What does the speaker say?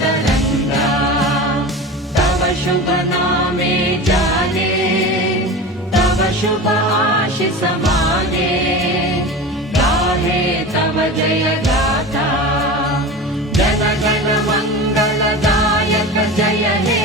तरंगा तव शुभ नामे जागे तव शुभ आशीष मागे गाहे तव जय गाथा जन गण मंगलदायक जय हे